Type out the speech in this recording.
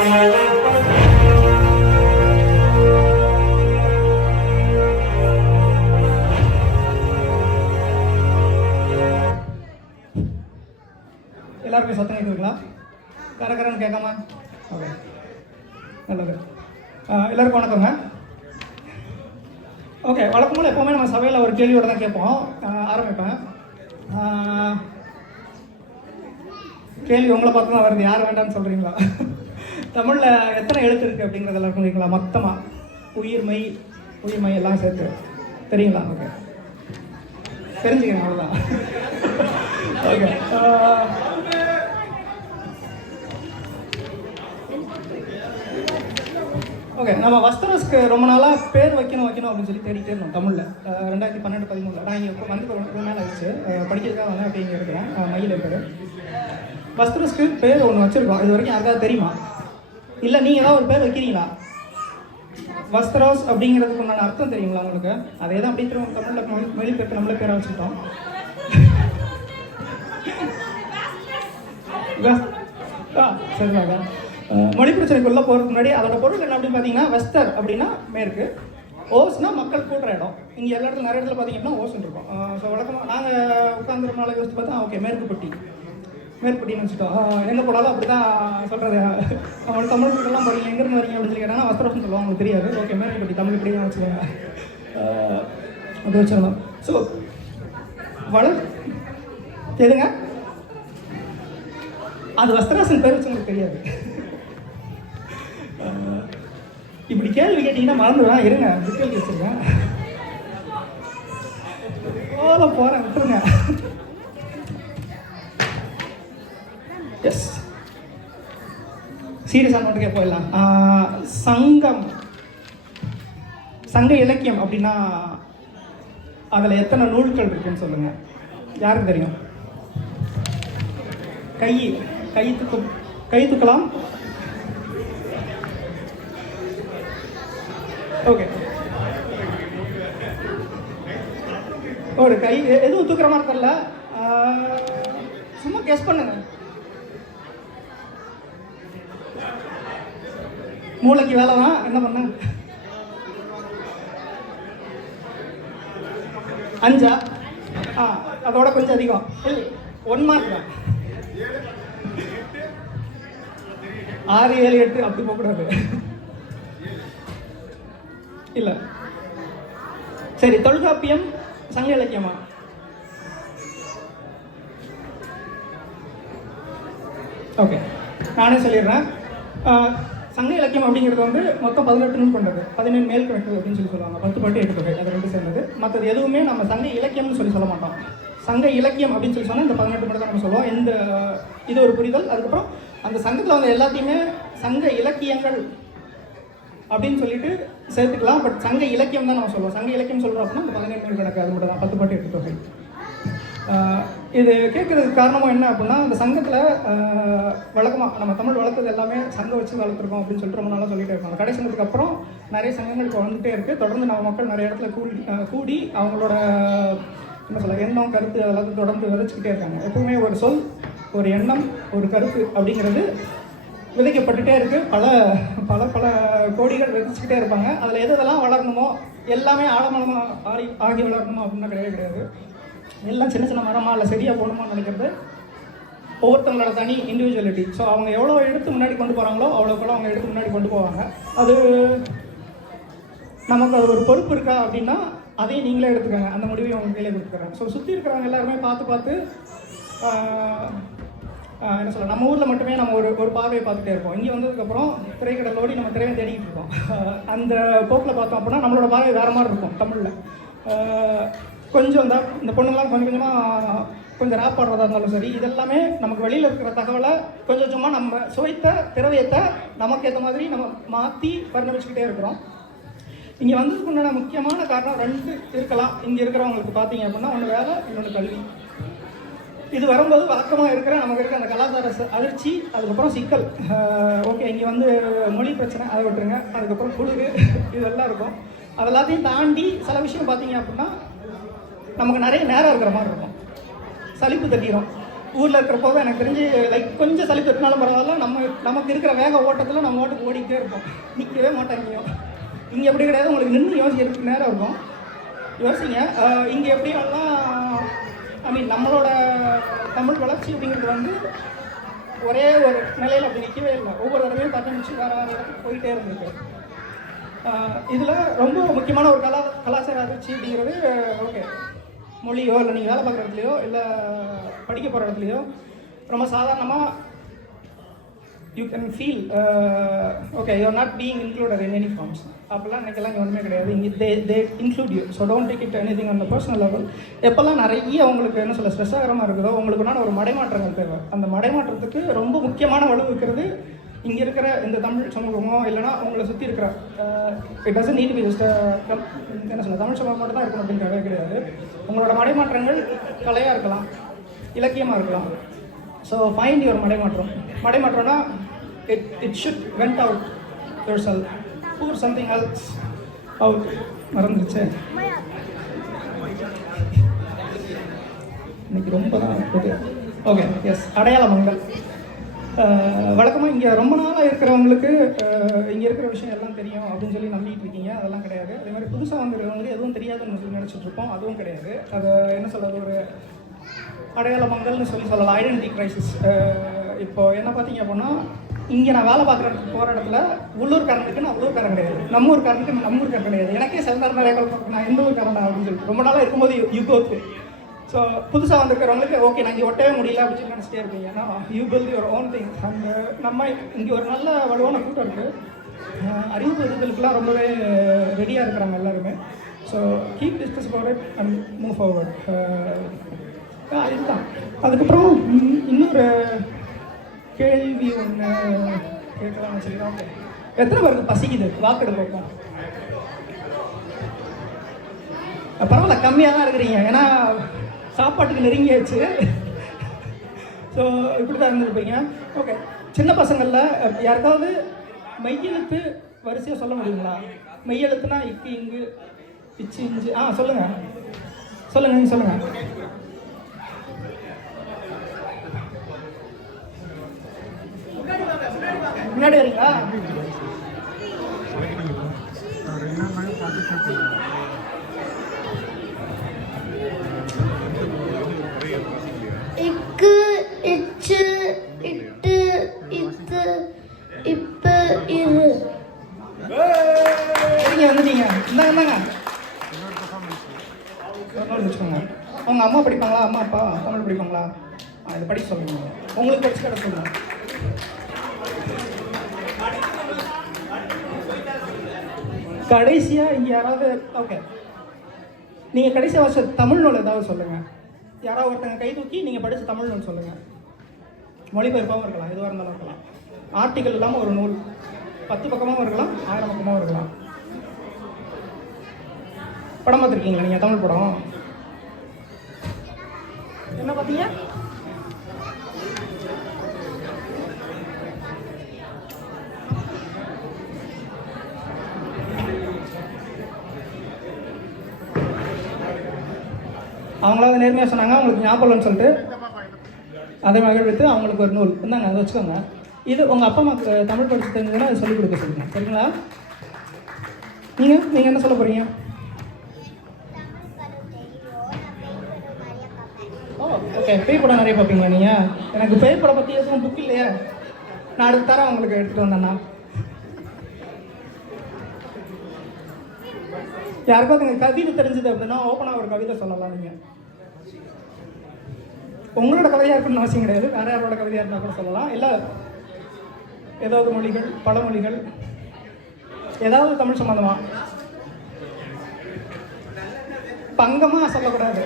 எல்லாருக்கும் சத்தம் கேட்குதுங்களா? கரகரன்னு கேட்காம? ஓகே, நல்லது. எல்லாருக்கும் வணக்கங்க. ஓகே, வழக்கம் போல் எப்போவுமே நம்ம சபையில் ஒரு கேள்வியோடு தான் கேட்போம். ஆரம்பிப்பேன். கேள்வி உங்களை பார்த்து தான் வருது, யார் வேண்டாம்னு சொல்கிறீங்களா? தமிழில் எத்தனை எழுத்து இருக்குது அப்படிங்கிறது எல்லாருக்கும் தெரியுங்களா? மொத்தமாக உயிர்மை எல்லாம் சேர்த்து தெரியுங்களா? ஓகே, தெரிஞ்சுக்கணும், அவ்வளோதான். Okay, okay. நம்ம வஸ்தரஸ்க்கு ரொம்ப நாளாக பேர் வைக்கணும் அப்படின்னு சொல்லி தேடிட்டே இருந்தோம் தமிழில். 2012-13 நான் இங்கே வந்து ரொம்ப நாள் ஆயிடுச்சு, படிக்கிறதுக்காக வந்து அப்படி இங்கே இருக்கிறேன். மயில் இருக்கிற வஸ்தரஸ்க்கு பேர் ஒன்று வச்சுருக்கோம். இது வரைக்கும் யாருக்காவது தெரியுமா? இல்லை நீங்கள் ஏதாவது ஒரு பேர் வைக்கிறீங்களா? வஸ்தரோஸ் அப்படிங்கிறதுக்கு உண்டான அர்த்தம் தெரியுங்களா உங்களுக்கு? அதே தான் அப்படி தமிழில் மொழிபெயர்த்து நம்மளே பேரை வச்சுக்கிட்டோம். சரிதாங்க. மொழி பிரச்சனைக்குள்ளே போகிறதுக்கு முன்னாடி அதோட பொருள் என்ன அப்படின்னு பார்த்தீங்கன்னா, வெஸ்டர் அப்படின்னா மேற்கு, ஓஸ்னால் மக்கள் கூடுற இடம். இங்கே எல்லா இடத்துல நிறைய இடத்துல பார்த்தீங்கன்னா ஓஸ்ன்னு இருக்கும். ஸோ வழக்கமாக நாங்கள் உட்காந்துருக்க நாளை யோசிச்சு பார்த்தா ஓகே மேற்குப்பட்டின்னு வச்சுட்டோம். எங்கே போனாலும் அப்படி தான் சொல்கிறது. நம்ம தமிழ்லாம் போகிறீங்க, எங்கேருந்து வரீங்க அப்படின்னு சொல்லி கேட்டாங்கன்னா வஸ்திரம்னு சொல்லுவாங்க, அவங்களுக்கு தெரியாது. ஓகே, மேற்குப்பட்டி தமிழ் இப்படி தான் வச்சுக்கோங்க, அப்படி வச்சிடலாம். ஸோ எதுங்க அது வஸ்திராசன் பேர் வச்சு உங்களுக்கு தெரியாது. இப்படி கேள்வி கேட்டீங்கன்னா மறந்துடுவேன். இருங்க, கேள்வி வச்சிருக்கேன், போகிறேன், விட்டுருங்க. எஸ், சீரியஸாக மட்டும் போயிடலாம். சங்க இலக்கியம் அப்படின்னா அதில் எத்தனை நூல்கள் இருக்குன்னு சொல்லுங்கள். யாருக்கு தெரியும்? கை தூக்கலாம். ஓகே, ஒரு கை எதுவும் தூக்குற மாதிரி தெரியல, சும்மா கெஸ் பண்ணுங்க. மூளைக்கு வேலை தான், என்ன பண்ண? 5 அதோட கொஞ்சம் அதிகம். 1 மார்க் தான். 6, 7, 8 அப்படி போகக்கூடாது. இல்லை, சரி. தொல்காப்பியம் சங்க இலக்கியமா? ஓகே, நானே சொல்லிடுறேன். சங்க இலக்கியம் அப்படிங்கிறது வந்து மொத்தம் 18 நூல் கொண்டது. 17 மேல் கணக்கு அப்படின்னு சொல்லி சொல்லுவாங்க. 10 பாட்டு 8 தொகை, அது 2 சேர்ந்தது. மற்றது எதுவுமே நம்ம சங்க இலக்கியம்னு சொல்ல மாட்டோம். சங்க இலக்கியம் அப்படின்னு சொல்லி சொன்னால் இந்த 18 மட்டும் தான் நம்ம சொல்லுவோம். இது ஒரு புரிதல். அதுக்கப்புறம் அந்த சங்கத்தில் வந்து எல்லாத்தையுமே சங்க இலக்கியங்கள் அப்படின்னு சொல்லிட்டு சேர்த்துக்கலாம். பட் சங்க இலக்கியம் தான் நம்ம சொல்லுவோம். சங்க இலக்கியம் சொல்கிறோம் அப்படின்னா இந்த 17 மேல் கணக்கு, அது மட்டும் தான். 10 பாட்டு 8 தொகை. இது கேட்குறதுக்கு காரணமாக என்ன அப்படின்னா, இந்த சங்கத்தில் வழக்கமாக நம்ம தமிழ் வளர்த்தது எல்லாமே சங்கம் வச்சு வளர்த்துருக்கோம் அப்படின்னு சொல்லிட்டு ரொம்ப நாளாக சொல்லிகிட்டே இருக்காங்க. கடை சங்கத்துக்கு அப்புறம் நிறைய சங்கங்கள் இப்போ வந்துகிட்டே இருக்குது. தொடர்ந்து நம்ம மக்கள் நிறைய இடத்துல கூடி அவங்களோட என்ன சொல்ல எண்ணம், கருத்து அதெல்லாத்தையும் தொடர்ந்து விதைச்சிக்கிட்டே இருக்காங்க. எப்பவுமே ஒரு சொல், ஒரு எண்ணம், ஒரு கருத்து அப்படிங்கிறது விதைக்கப்பட்டுகிட்டே இருக்குது. பல கோடிகள் விதைச்சிக்கிட்டே இருப்பாங்க. அதில் எதெல்லாம் வளரணுமோ எல்லாமே ஆழமளமாக ஆகி வளரணுமோ அப்படின்னா கிடையாது. எல்லாம் சின்ன சின்ன மரமாக இல்லை செடியாக போகணுமான்னு நினைக்கிறது ஒவ்வொருத்தவங்களோட தனி இண்டிவிஜுவலிட்டி. ஸோ அவங்க எவ்வளோ எடுத்து முன்னாடி கொண்டு போகிறாங்களோ அவ்வளோக்கெல்லாம் அவங்க எடுத்து முன்னாடி கொண்டு போவாங்க. அது நமக்கு அது ஒரு பொறுப்பு இருக்கா அப்படின்னா அதையும் நீங்களே எடுத்துக்கோங்க. அந்த முடிவையும் அவங்க கையிலே கொடுத்துக்கிறேன். ஸோ சுற்றி இருக்கிறவங்க எல்லாருமே பார்த்து என்ன சொல்ல, நம்ம ஊரில் மட்டுமே நம்ம ஒரு பார்வையை பார்த்துட்டே இருப்போம். இங்கே வந்ததுக்கப்புறம் திரைக்கடலோடி நம்ம திரையை தேடிக்கிட்டு இருக்கோம். அந்த போக்கில் பார்த்தோம் அப்படின்னா நம்மளோட பார்வை வேறு மாதிரி இருக்கும். தமிழில் கொஞ்சம் இந்த பொண்ணுங்களாம் கொஞ்சம் ரேப் பாடுறதா இருந்தாலும் சரி, இதெல்லாமே நமக்கு வெளியில் இருக்கிற தகவலை கொஞ்சமாக நம்ம சுவைத்த திரவியத்தை நமக்கு ஏற்ற மாதிரி நம்ம மாற்றி பரிணமிச்சுக்கிட்டே இருக்கிறோம். இங்கே வந்ததுக்கு உண்டான முக்கியமான காரணம் 2 இருக்கலாம். இங்கே இருக்கிறவங்களுக்கு பார்த்தீங்க அப்படின்னா, ஒன்று வேலை, இன்னொன்று கல்வி. இது வரும்போது வழக்கமாக நமக்கு இருக்க அந்த கலாச்சார அதிர்ச்சி, அதுக்கப்புறம் சிக்கல். ஓகே, இங்கே வந்து மொழி பிரச்சனை, அதை விட்டுருங்க. அதுக்கப்புறம் குளிர், இதெல்லாம் இருக்கும். அதெல்லாத்தையும் தாண்டி சில விஷயம் பார்த்தீங்க அப்படின்னா நமக்கு நிறைய நேரம் இருக்கிற மாதிரி இருக்கும். சலிப்பு தட்டிடும். ஊரில் இருக்கிறப்போ எனக்கு தெரிஞ்சு லைக் கொஞ்சம் சளி தொட்டினாலும் பரவாயில்ல, நமக்கு இருக்கிற வேக ஓட்டத்தில் நம்ம ஓட்டுக்கு ஓடிக்கிட்டே இருப்போம், நிற்கவே மாட்டோம் எங்கேயும். இங்கே எப்படி கிடையாது, உங்களுக்கு நின்று யோசிக்கிறதுக்கு நேரம் இருக்கும். யோசிங்க, இங்கே எப்படியெல்லாம் ஐ மீன் நம்மளோட தமிழ் வளர்ச்சி அப்படிங்கிறது வந்து ஒரே ஒரு நிலையில் அப்படி நிற்கவே இல்லை. ஒவ்வொரு தடவையும் தட்டமிச்சு வேறு வேறு இடத்துக்கு போயிட்டே இருந்திருக்கு. இதில் ரொம்ப முக்கியமான ஒரு கலாச்சார அதிர்ச்சி அப்படிங்கிறது ஓகே, மொழியோ இல்லை நீங்கள் வேலை பார்க்குற இடத்துலையோ இல்லை படிக்க போகிற இடத்துலையோ ரொம்ப சாதாரணமாக you can feel okay you are not being included in any forms. அப்போல்லாம் எனக்கெல்லாம் இங்கே ஒன்றுமே கிடையாது. இங்கே they include you. So don't take it anything on the personal level. எப்போல்லாம் நிறைய உங்களுக்கு என்ன சொல்ல ஸ்ட்ரெஸ் ஆகிறமா இருக்குதோ, உங்களுக்குனால ஒரு மடைமாற்றங்கள் தேவை. அந்த மடைமாற்றத்துக்கு ரொம்ப முக்கியமான வலுவுக்கிறது இங்கே இருக்கிற இந்த தமிழ் சமூகமோ இல்லைனா உங்களை சுற்றி இருக்கிற it doesn't NEET be just என்ன சொல்ல தமிழ் சமூகம் மட்டும் தான் இருக்கணும் அப்படிங்கிறதே கிடையாது. உங்களோட மடைமாற்றங்கள் கலையாக இருக்கலாம், இலக்கியமாக இருக்கலாம். ஸோ ஃபைண்ட் யுவர் மடைமாற்றம்னா it should went out your self, pour something else out. மறந்துருச்சு இன்னைக்கு ரொம்ப தான் ஓகே எஸ் அடையாளமங்கள். வழக்கமாக இங்கே ரொம்ப நாளாக இருக்கிறவங்களுக்கு இங்கே இருக்கிற விஷயம் எல்லாம் தெரியும் அப்படின்னு சொல்லி நம்பிட்டு இருக்கீங்க. அதெல்லாம் கிடையாது. அதே மாதிரி புதுசாக வந்துருக்கவங்களுக்கு எதுவும் தெரியாதுன்னு சொல்லி நினச்சிட்டு இருப்போம். அதுவும் கிடையாது. அதை என்ன சொல்கிறது, ஒரு அடையாளமங்கள்னு சொல்லலாம், ஐடென்டிட்டி கிரைசிஸ். இப்போது என்ன பார்த்தீங்க அப்படின்னா, இங்கே நான் வேலை பார்க்குற போகிற இடத்துல உள்ளூர்காரனுக்கு நான் உள்ளூர்காரன் கிடையாது, நம்ம ஊருக்காரனுக்கு நம்ம ஊருக்காரன் கிடையாது. எனக்கே சில நேரம் நிறைய பார்க்க நான் எந்த ஊருக்காரன் அப்படின்னு சொல்லிட்டு ரொம்ப நாளாக இருக்கும்போது யூ கோ த்ரூ. ஸோ புதுசாக வந்திருக்கிறவங்களுக்கு ஓகே நான் இங்கே ஒட்டவே முடியல அப்படின்னு சொல்லி நினச்சிட்டே இருப்பீங்க. ஏன்னா you build your own thing. And நம்ம இங்கே ஒரு நல்ல வலுவான கூட்டம் இருக்குது. அறிவு பொருட்களுக்கெல்லாம் ரொம்பவே ரெடியாக இருக்கிறாங்க எல்லாருமே. So keep discuss about it and move forward. இதுதான். அதுக்கப்புறம் இன்னொரு கேள்வி ஒன்று கேட்கலாம்னு சொல்லி ஓகே, எத்தனை பேருக்கு பசிக்குது வாக்கெடு பார்ப்போம். பரவாயில்ல, கம்மியாக தான் இருக்கிறீங்க, ஏன்னா சாப்பாட்டுக்கு நெருங்கியாச்சு. ஸோ இப்படி தான் இருந்துருப்பீங்க. ஓகே, சின்ன பசங்களில் யாருக்காவது மெய்யெழுத்து வரிசையாக சொல்ல முடியுங்களா? மெய்யெழுத்துனா இக்கு இங்கு இச்சு இஞ்சு சொல்லுங்கள் நீங்கள் சொல்லுங்கள். முன்னாடி வரீங்களா? இக்கு இச்சு இட்டு இத்து இப்பு இரு. வந்துட்டீங்க. இந்தாங்க வச்சுக்கோங்க. அவங்க அம்மா படிப்பாங்களா? அம்மா அப்பா தமிழ் படிப்பாங்களா? இதை படிக்க சொல்லுங்க. உங்களுக்கு படிச்சு கடை சொல்லுங்க. கடைசியாக இங்கே யாராவது ஓகே, நீங்கள் கடைசியாக வருஷ தமிழ் நூல் ஏதாவது சொல்லுங்கள். யாராவது ஒருத்தங்க கை தூக்கி நீங்கள் படித்த தமிழ் நூல் சொல்லுங்கள். மொழிபெயர்ப்பாகவும் இருக்கலாம், எதுவாக இருந்தாலும் இருக்கலாம். ஆர்டிக்கல் இல்லாமல் ஒரு நூல் 10 பக்கமாகவும் இருக்கலாம், 1000 பக்கமாகவும் இருக்கலாம். படம் பார்த்துருக்கீங்களா நீங்கள்? தமிழ் படம் என்ன பார்த்தீங்க? அவங்களாவது நேர்மையாக சொன்னாங்க, அவங்களுக்கு ஞாபகம்னு சொல்லிட்டு அதை மகிழ்வித்து அவங்களுக்கு ஒரு நூல் இருந்தாங்க, அதை வச்சுக்கோங்க. இது உங்கள் அப்பா அம்மாவுக்கு தமிழ் படிச்சு தெரிஞ்சதுன்னா அதை சொல்லிக் கொடுக்க சொல்லுங்க, சரிங்களா? நீங்கள் என்ன சொல்ல போகிறீங்க? ஓகே, பேய் படம் நிறைய பார்ப்பீங்களா நீங்கள்? எனக்கு பேய் படம் பற்றி எதுவும் புக் இல்லையா? நான் அடுத்த தரம் உங்களுக்கு எடுத்துகிட்டு வந்தேண்ணா. யாருக்காவது நீங்கள் கவிதை தெரிஞ்சது அப்படின்னா ஓப்பனாக ஒரு கவிதை சொல்லலாம். நீங்கள் உங்களோட கவிதையாக இருக்கணும்னு அவசியம் கிடையாது, வேறு யாரோட கவிதையாக இருந்தால் கூட சொல்லலாம். இல்லை ஏதாவது மொழிகள், பழமொழிகள், ஏதாவது தமிழ் சம்மந்தமாக பங்கமாக சொல்லக்கூடாது.